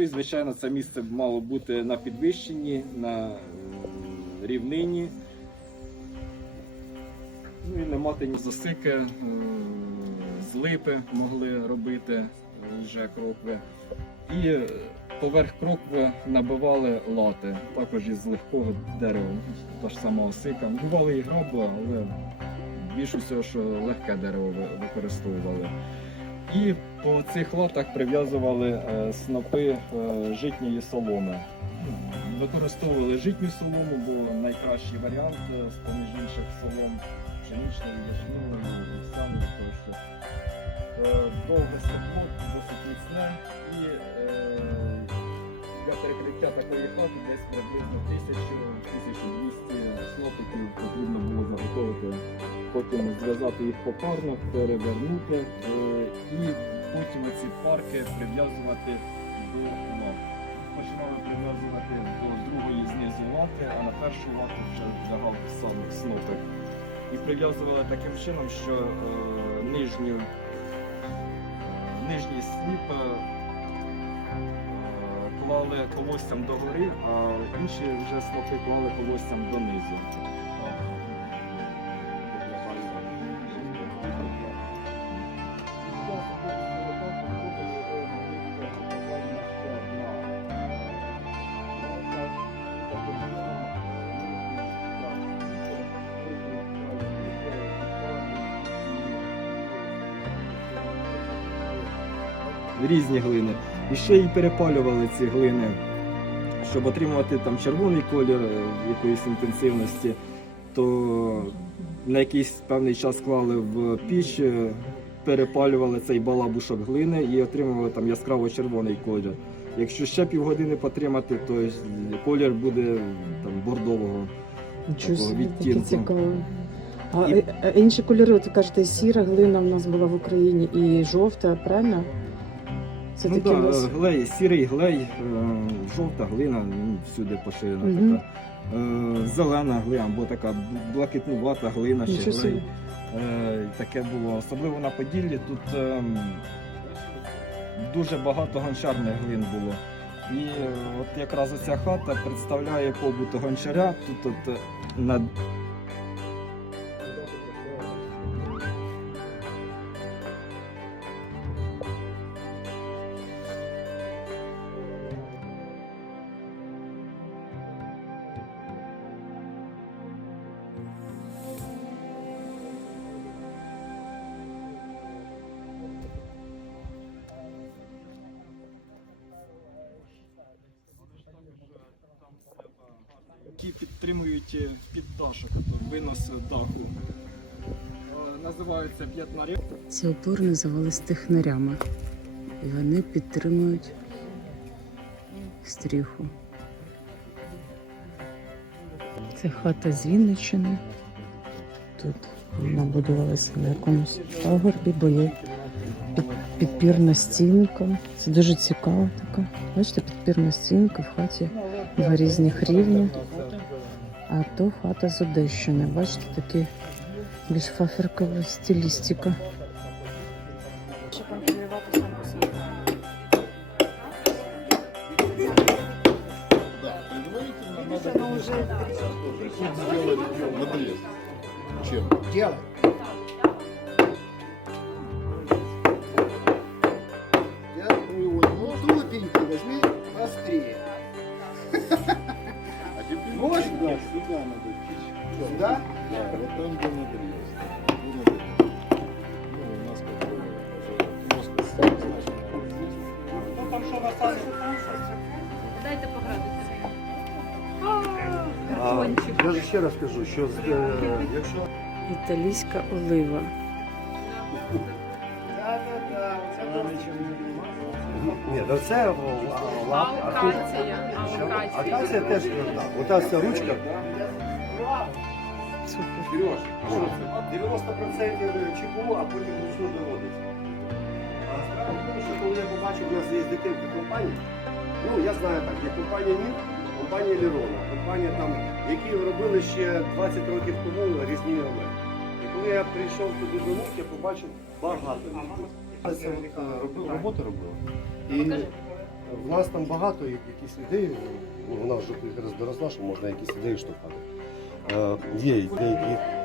І звичайно, це місце мало бути на підвищенні, на е, рівнині. Ну і не мати ні засики, е, з липи могли робити е, вже крокви. І поверх крокви набивали лати, також із легкого дерева, та ж сама осика. Бували і граби, але більш усього, що легке дерево використовували. І по цих латах прив'язували е, снопи е, житньої соломи. Використовували житню солому, бо найкращий варіант е, з-поміж інших солом пшеничної, вівсяної, тому що довге стекло, досить міцне і для перекриття такої хати десь приблизно 1000-1200 снопиків потрібно було заготовити потім зв'язати їх попарно, перевернути і потім ці парки прив'язувати до лап. Починали прив'язувати до другої знизу лати, а на першу лату вже лягав сам снопик. І прив'язували таким чином, що е, нижню, е, нижній сліп е, е, клали колоссям догори, а інші вже снопи клали колоссям донизу. Різні глини. І ще й перепалювали ці глини, щоб отримувати там червоний колір е, якоїсь інтенсивності, то на якийсь певний час клали в піч, е, перепалювали цей балабушок глини і отримували там яскраво червоний колір. Якщо ще півгодини потримати, то колір буде там бордового. Такого відтінку. цікаво. А І- е, інші кольори, от кажете, сіра глина в нас була в Україні і жовта, правильно? Це ну, такі да, у глей, сірий глей, е, жовта глина, ну, всюди поширена Мгм. така. Е, зелена глина, або така блакитнувата глина, ще глей. Е, таке було. Особливо на Поділлі тут ем, дуже багато гончарних глин було. І от якраз оця хата представляє побут гончаря. Тут от, на які підтримують е, піддашок, тобто винос даху. Називаються п'ятнарі. Ці опори називалися технарями. І вони підтримують стріху. Це хата з Вінниччини. Тут вона будувалася на якомусь пагорбі, бо є підпірна стінка. Це дуже цікаво така. Бачите, підпірна стінка в хаті два різних рівня. А то хата з Одещини. Бачите, такі більш фаферкова стилістика. надрез. Чем? делать. Я говорю, ну тупенький возьми острее. А теперь Можно? сюда, надо течь. Сюда? Да, вот там где надрез. А, я ж ще раз кажу, що з- е, якщо Італійська олива. Ні, ну це а Акація. що? Акація. теж тверда. Ота вся ручка. Супер. 90% чеку, а потім вручну доводиться. А справа в тому, що коли я побачив, у нас є декілька компаній, ну я знаю так, є компанія НІП, компанія Лірона, компанія там, які робили ще 20 років тому різні елементи. І коли я прийшов туди до них, я побачив багато. Це е, робив, роботи робила. І в нас там багато якісь ідеї, ну, вона вже якраз доросла, що можна якісь ідеї штовхати. Е, Є деякі